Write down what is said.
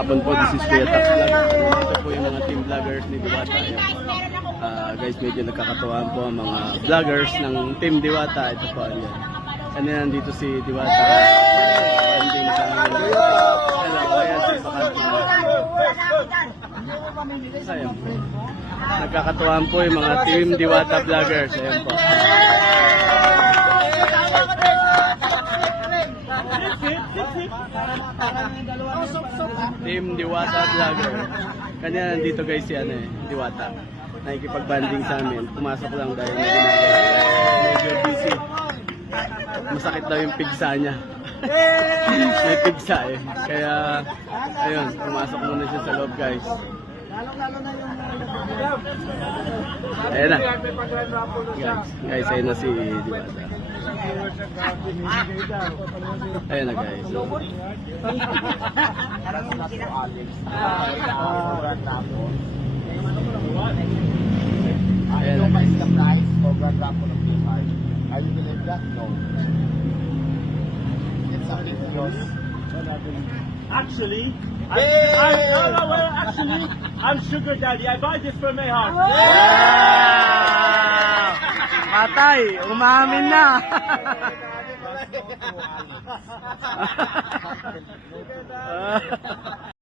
Hapon po, this is Kuya Tax Vlog. Ito po yung mga team vloggers ni Diwata. Guys, medyo nagkakatuwaan po ang mga vloggers ng team Diwata. Ito po, yan. Ano yan, dito si Diwata. Banding sa hello, ayan si Bakante. Ayan po. Nagkakatuwaan po yung mga team Diwata vloggers. Ayan po. Team Diwata vlogger. Kanya nandito guys si Diwata. Nakikipag-banding sa amin. Pumasok lang dahil medyo busy. Masakit daw yung pigsa niya. May pigsa eh. Kaya ayun, pumasok muna siya sa loob guys. Ayan na. Guys, ayun na si Diwata. Ayun na guys. Ayan na. Are you believe that? No. It's something close. Actually, I'm Sugar Daddy. I buy this for Mayhawk. Patay, umamin na.